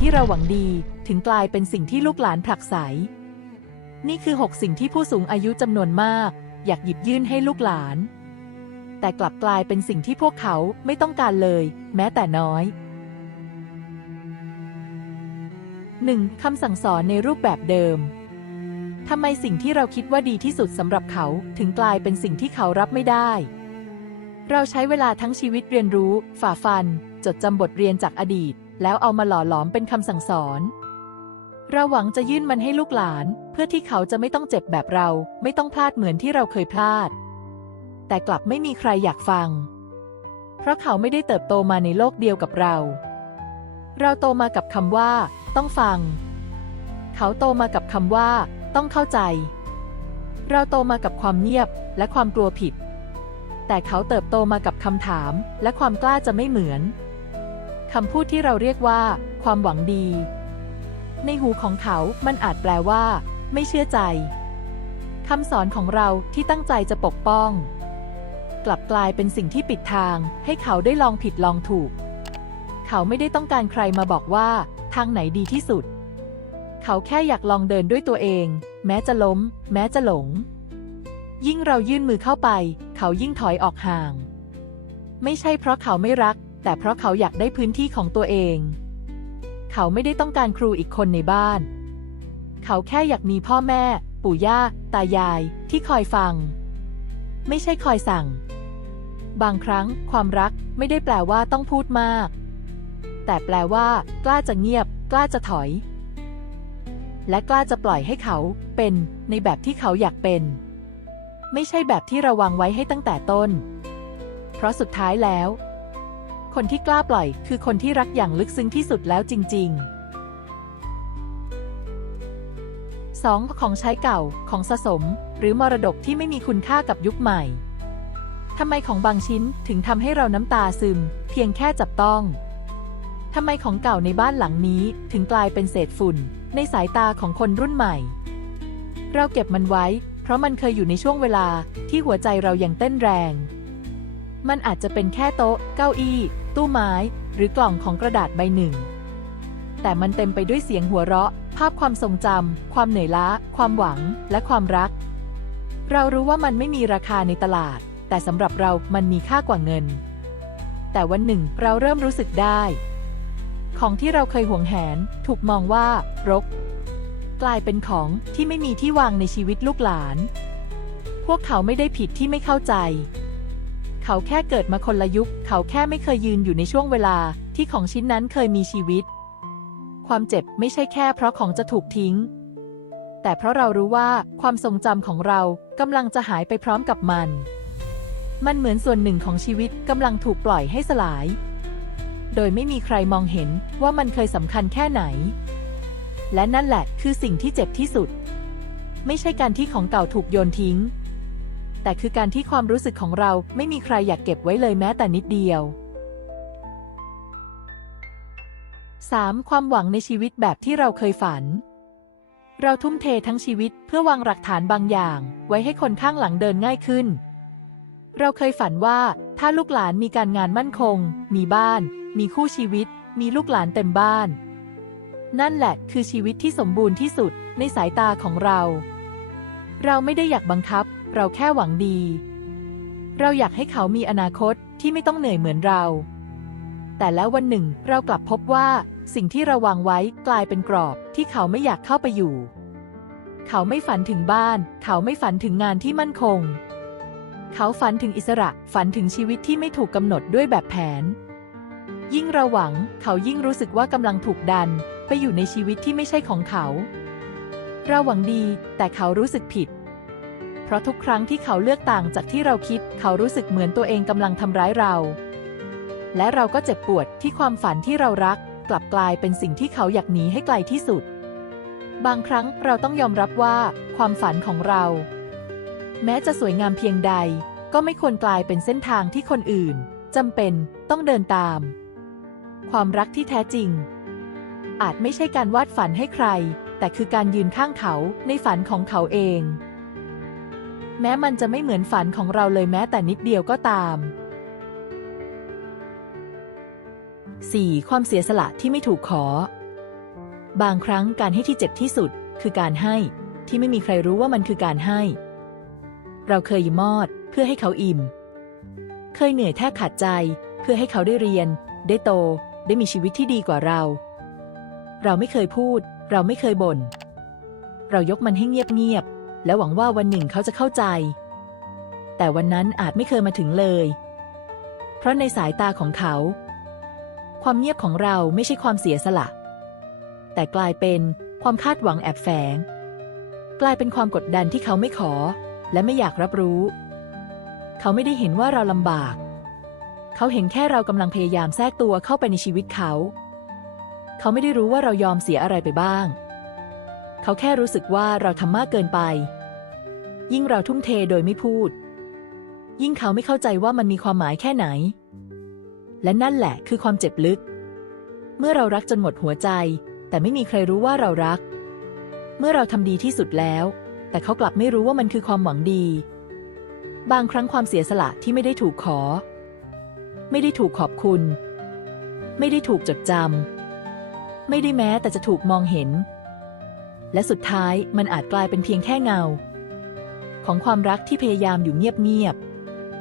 ที่เราหวังดี ถึงกลายเป็นสิ่งที่ลูกหลานผลักไสนี่คือ 6 สิ่งที่ผู้สูงอายุจำนวนมาก อยากหยิบยื่นให้ลูกหลาน แต่กลับกลายเป็นสิ่งที่พวกเขาไม่ต้องการเลย แม้แต่น้อย 1. คำสั่งสอนในรูปแบบเดิมทำไมสิ่งที่เราคิดว่าดีที่สุดสำหรับเขาถึงกลายเป็นสิ่งที่เขารับไม่ได้ เราใช้เวลาทั้งชีวิตเรียนรู้ ฝ่าฟัน จดจำบทเรียนจากอดีต แล้วเอามาหล่อหลอมเป็นคำสั่งสอน เราหวังจะยื่นมันให้ลูกหลาน เพื่อที่เขาจะไม่ต้องเจ็บแบบเรา ไม่ต้องพลาดเหมือนที่เราเคยพลาด แต่กลับไม่มีใครอยากฟัง เพราะเขาไม่ได้เติบโตมาในโลกเดียวกับเรา เราโตมากับคำว่า ต้องฟัง เขาโตมากับคำว่า ต้องเข้าใจ เราโตมากับความเงียบและความกลัวผิด แต่เขาเติบโตมากับคำถามและความกล้าจะไม่เหมือน คำพูดที่เราเรียกว่า ความหวังดี ในหูของเขามันอาจแปลว่า ไม่เชื่อใจคำสอนของเราที่ตั้งใจจะปกป้อง กลับกลายเป็นสิ่งที่ปิดทาง ให้เขาได้ลองผิดลองถูก เขาไม่ได้ต้องการใครมาบอกว่า ทางไหนดีที่สุด เขาแค่อยากลองเดินด้วยตัวเอง แม้จะล้ม แม้จะหลง ยิ่งเรายื่นมือเข้าไป เขายิ่งถอยออกห่าง ไม่ใช่เพราะเขาไม่รัก แต่เพราะเขาอยากได้พื้นที่ของตัวเอง เขาไม่ได้ต้องการครูอีกคนในบ้าน เขาแค่อยากมีพ่อแม่ ปู่ย่า ตายาย ที่คอยฟัง ไม่ใช่คอยสั่ง บางครั้งความรักไม่ได้แปลว่าต้องพูดมาก แต่แปลว่า กล้าจะเงียบ กล้าจะถอย และกล้าจะปล่อยให้เขาเป็นในแบบที่เขาอยากเป็น ไม่ใช่แบบที่ราวางไว้ให้ตั้งแต่ต้น เพราะสุดท้ายแล้ว คนที่กล้าปล่อย คือคนที่รักอย่างลึกซึ้งที่สุดแล้วจริง ๆ 2. ของใช้เก่า ของสะสม หรือมรดกที่ไม่มีคุณค่ากับยุคใหม่ ทำไมของบางชิ้นถึงทำให้เราน้ำตาซึม เพียงแค่จับต้อง ทำไมของเก่าในบ้านหลังนี้ถึงกลายเป็นเศษฝุ่น ในสายตาของคนรุ่นใหม่ เราเก็บมันไว้ เพราะมันเคยอยู่ในช่วงเวลาที่หัวใจเรายังเต้นแรง มันอาจจะเป็นแค่โต๊ะ เก้าอี้ ตู้ไม้ หรือกล่องของกระดาษใบหนึ่ง แต่มันเต็มไปด้วยเสียงหัวเราะ ภาพความทรงจำ ความเหนื่อยล้า ความหวัง และความรัก เรารู้ว่ามันไม่มีราคาในตลาด แต่สำหรับเรามันมีค่ากว่าเงิน แต่วันหนึ่งเราเริ่มรู้สึกได้ ของที่เราเคยหวงแหน ถูกมองว่ารก กลายเป็นของที่ไม่มีที่วางในชีวิตลูกหลาน พวกเขาไม่ได้ผิดที่ไม่เข้าใจ เขาแค่เกิดมาคนละยุค เขาแค่ไม่เคยยืนอยู่ในช่วงเวลาที่ของชิ้นนั้นเคยมีชีวิต ความเจ็บไม่ใช่แค่เพราะของจะถูกทิ้ง แต่เพราะเรารู้ว่าความทรงจำของเรากำลังจะหายไปพร้อมกับมัน มันเหมือนส่วนหนึ่งของชีวิตกำลังถูกปล่อยให้สลาย โดยไม่มีใครมองเห็นว่ามันเคยสำคัญแค่ไหน และนั่นแหละคือสิ่งที่เจ็บที่สุด ไม่ใช่การที่ของเก่าถูกโยนทิ้ง แต่คือการที่ความรู้สึกของเราไม่มีใครอยากเก็บไว้เลยแม้แต่นิดเดียว 3. ความหวังในชีวิตแบบที่เราเคยฝัน เราทุ่มเททั้งชีวิตเพื่อวางหลักฐานบางอย่าง ไว้ให้คนข้างหลังเดินง่ายขึ้น เราเคยฝันว่าถ้าลูกหลานมีการงานมั่นคง มีบ้าน มีคู่ชีวิต มีลูกหลานเต็มบ้าน นั่นแหละคือชีวิตที่สมบูรณ์ที่สุดในสายตาของเรา เราไม่ได้อยากบังคับ เราแค่หวังดี เราอยากให้เขามีอนาคตที่ไม่ต้องเหนื่อยเหมือนเรา แต่แล้ววันหนึ่งเรากลับพบว่าสิ่งที่เราวางไว้กลายเป็นกรอบที่เขาไม่อยากเข้าไปอยู่ เขาไม่ฝันถึงบ้าน เขาไม่ฝันถึงงานที่มั่นคง เขาฝันถึงอิสระ ฝันถึงชีวิตที่ไม่ถูกกำหนดด้วยแบบแผน ยิ่งเราหวัง เขายิ่งรู้สึกว่ากำลังถูกดัน ไปอยู่ในชีวิตที่ไม่ใช่ของเขา เราหวังดี แต่เขารู้สึกผิด เพราะทุกครั้งที่เขาเลือกต่างจากที่เราคิด เขารู้สึกเหมือนตัวเองกำลังทำร้ายเรา และเราก็เจ็บปวดที่ความฝันที่เรารัก กลับกลายเป็นสิ่งที่เขาอยากหนีให้ไกลที่สุด บางครั้งเราต้องยอมรับว่า ความฝันของเรา แม้จะสวยงามเพียงใด ก็ไม่ควรกลายเป็นเส้นทางที่คนอื่นจำเป็นต้องเดินตาม ความรักที่แท้จริง อาจไม่ใช่การวาดฝันให้ใคร แต่คือการยืนข้างเขาในฝันของเขาเอง แม้มันจะไม่เหมือนฝันของเราเลยแม้แต่นิดเดียวก็ตาม 4. ความเสียสละที่ไม่ถูกขอ บางครั้งการให้ที่เจ็บที่สุด คือการให้ที่ไม่มีใครรู้ว่ามันคือการให้ เราเคยมอดเพื่อให้เขาอิ่ม เคยเหนื่อยแทบขาดใจ เพื่อให้เขาได้เรียน ได้โต ได้มีชีวิตที่ดีกว่าเรา เราไม่เคยพูด เราไม่เคยบ่น เรายกมันให้เงียบๆ และหวังว่าวันหนึ่งเขาจะเข้าใจ แต่วันนั้นอาจไม่เคยมาถึงเลย เพราะในสายตาของเขา ความเงียบของเราไม่ใช่ความเสียสละ แต่กลายเป็นความคาดหวังแอบแฝง กลายเป็นความกดดันที่เขาไม่ขอ และไม่อยากรับรู้ เขาไม่ได้เห็นว่าเราลำบาก เขาเห็นแค่เรากำลังพยายามแทรกตัวเข้าไปในชีวิตเขา เขาไม่ได้รู้ว่าเรายอมเสียอะไรไปบ้าง เขาแค่รู้สึกว่าเราทำมากเกินไป ยิ่งเราทุ่มเทโดยไม่พูด ยิ่งเขาไม่เข้าใจว่ามันมีความหมายแค่ไหน และนั่นแหละคือความเจ็บลึก เมื่อเรารักจนหมดหัวใจ แต่ไม่มีใครรู้ว่าเรารัก เมื่อเราทำดีที่สุดแล้ว แต่เขากลับไม่รู้ว่ามันคือความหวังดี บางครั้งความเสียสละที่ไม่ได้ถูกขอ ไม่ได้ถูกขอบคุณ ไม่ได้ถูกจดจำไม่ได้แม้แต่จะถูกมองเห็น และสุดท้ายมันอาจกลายเป็นเพียงแค่เงา ของความรักที่พยายามอยู่เงียบ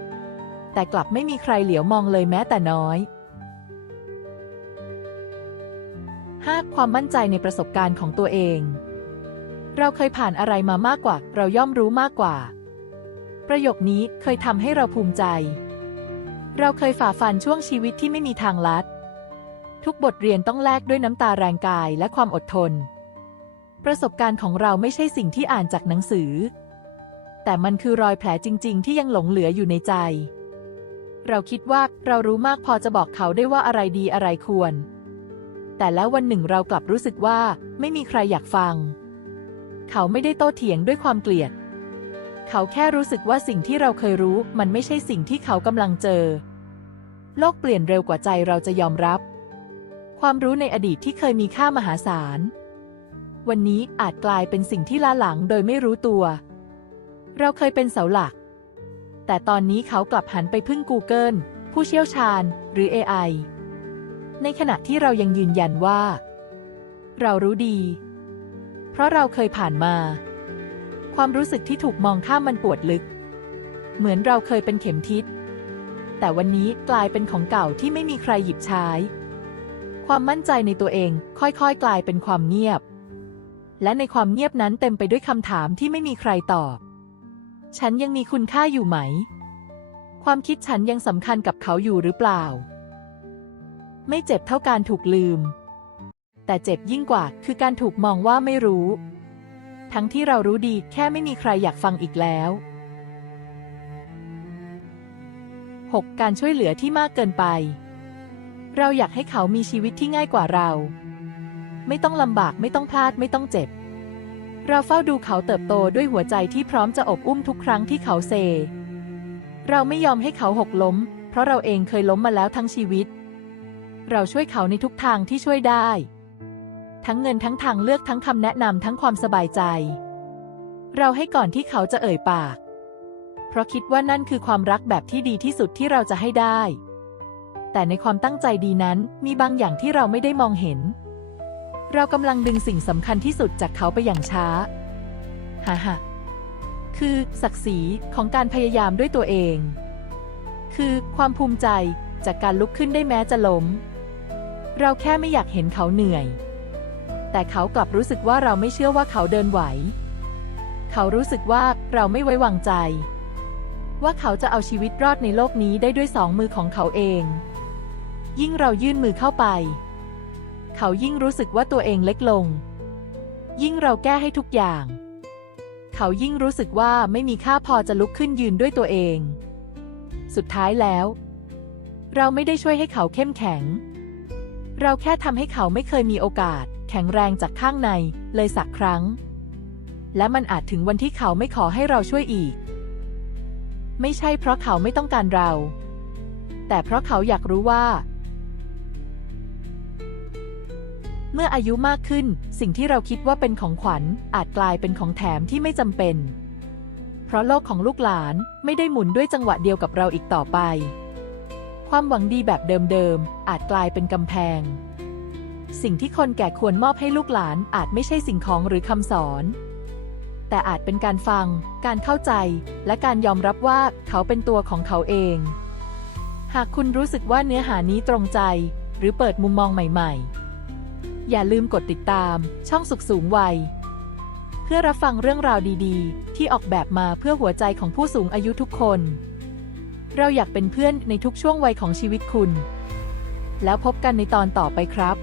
ๆ แต่กลับไม่มีใครเหลียวมองเลยแม้แต่น้อย 5. ความมั่นใจในประสบการณ์ของตัวเอง เราเคยผ่านอะไรมามากกว่า เราย่อมรู้มากกว่า ประโยคนี้เคยทำให้เราภูมิใจ เราเคยฝ่าฟันช่วงชีวิตที่ไม่มีทางลัด ทุกบทเรียนต้องแลกด้วยน้ำตาแรงกายและความอดทน ประสบการณ์ของเราไม่ใช่สิ่งที่อ่านจากหนังสือ แต่มันคือรอยแผลจริง ๆ ที่ยังหลงเหลืออยู่ในใจ เราคิดว่าเรารู้มากพอจะบอกเขาได้ว่าอะไรดีอะไรควร แต่แล้ววันหนึ่งเรากลับรู้สึกว่าไม่มีใครอยากฟัง เขาไม่ได้โต้เถียงด้วยความเกลียด เขาแค่รู้สึกว่าสิ่งที่เราเคยรู้มันไม่ใช่สิ่งที่เขากำลังเจอ โลกเปลี่ยนเร็วกว่าใจเราจะยอมรับ ความรู้ในอดีตที่เคยมีค่ามหาศาล วันนี้อาจกลายเป็นสิ่งที่ล้าหลังโดยไม่รู้ตัว เราเคยเป็นเสาหลัก แต่ตอนนี้เขากลับหันไปพึ่ง Google ผู้เชี่ยวชาญหรือ AI ในขณะที่เรายังยืนยันว่า เรารู้ดี เพราะเราเคยผ่านมา ความรู้สึกที่ถูกมองข้ามมันปวดลึก เหมือนเราเคยเป็นเข็มทิศ แต่วันนี้กลายเป็นของเก่าที่ไม่มีใครหยิบใช้ ความมั่นใจในตัวเองค่อยๆ กลายเป็นความเงียบ และในความเงียบนั้นเต็มไปด้วยคำถามที่ไม่มีใครตอบ ฉันยังมีคุณค่าอยู่ไหม ความคิดฉันยังสำคัญกับเขาอยู่หรือเปล่า ไม่เจ็บเท่าการถูกลืม แต่เจ็บยิ่งกว่าคือการถูกมองว่าไม่รู้ ทั้งที่เรารู้ดีแค่ไม่มีใครอยากฟังอีกแล้ว 6. การช่วยเหลือที่มากเกินไป เราอยากให้เขามีชีวิตที่ง่ายกว่าเรา ไม่ต้องลำบากไม่ต้องพลาดไม่ต้องเจ็บ เราเฝ้าดูเขาเติบโตด้วยหัวใจที่พร้อมจะอบอุ้มทุกครั้งที่เขาเซ เราไม่ยอมให้เขาหกล้ม เพราะเราเองเคยล้มมาแล้วทั้งชีวิต เราช่วยเขาในทุกทางที่ช่วยได้ ทั้งเงินทั้งทางเลือกทั้งคำแนะนำทั้งความสบายใจ เราให้ก่อนที่เขาจะเอ่ยปาก เพราะคิดว่านั่นคือความรักแบบที่ดีที่สุดที่เราจะให้ได้ แต่ในความตั้งใจดีนั้นมีบางอย่างที่เราไม่ได้มองเห็น เรากำลังดึงสิ่งสำคัญที่สุดจากเขาไปอย่างช้า ฮ่าฮ่าคือศักดิ์ศรีของการพยายามด้วยตัวเอง คือความภูมิใจจากการลุกขึ้นได้แม้จะล้ม เราแค่ไม่อยากเห็นเขาเหนื่อย แต่เขากลับรู้สึกว่าเราไม่เชื่อว่าเขาเดินไหว เขารู้สึกว่าเราไม่ไว้วางใจ ว่าเขาจะเอาชีวิตรอดในโลกนี้ได้ด้วยสองมือของเขาเอง ยิ่งเรายื่นมือเข้าไป เขายิ่งรู้สึกว่าตัวเองเล็กลง ยิ่งเราแก้ให้ทุกอย่าง เขายิ่งรู้สึกว่าไม่มีค่าพอจะลุกขึ้นยืนด้วยตัวเอง สุดท้ายแล้ว เราไม่ได้ช่วยให้เขาเข้มแข็ง เราแค่ทำให้เขาไม่เคยมีโอกาส แข็งแรงจากข้างในเลยสักครั้ง และมันอาจถึงวันที่เขาไม่ขอให้เราช่วยอีก ไม่ใช่เพราะเขาไม่ต้องการเรา แต่เพราะเขาอยากรู้ว่า เมื่ออายุมากขึ้น สิ่งที่เราคิดว่าเป็นของขวัญ อาจกลายเป็นของแถมที่ไม่จำเป็น เพราะโลกของลูกหลานไม่ได้หมุนด้วยจังหวะเดียวกับเราอีกต่อไป ความหวังดีแบบเดิมๆอาจกลายเป็นกำแพง สิ่งที่คนแก่ควรมอบให้ลูกหลานอาจไม่ใช่สิ่งของหรือคำสอน แต่อาจเป็นการฟัง การเข้าใจ และการยอมรับว่าเขาเป็นตัวของเขาเอง หากคุณรู้สึกว่าเนื้อหานี้ตรงใจ หรือเปิดมุมมองใหม่ ๆ อย่าลืมกดติดตาม ช่องสุขสูงวัย เพื่อรับฟังเรื่องราวดีๆ ที่ออกแบบมาเพื่อหัวใจของผู้สูงอายุทุกคน เราอยากเป็นเพื่อนในทุกช่วงวัยของชีวิตคุณ แล้วพบกันในตอนต่อไปครับ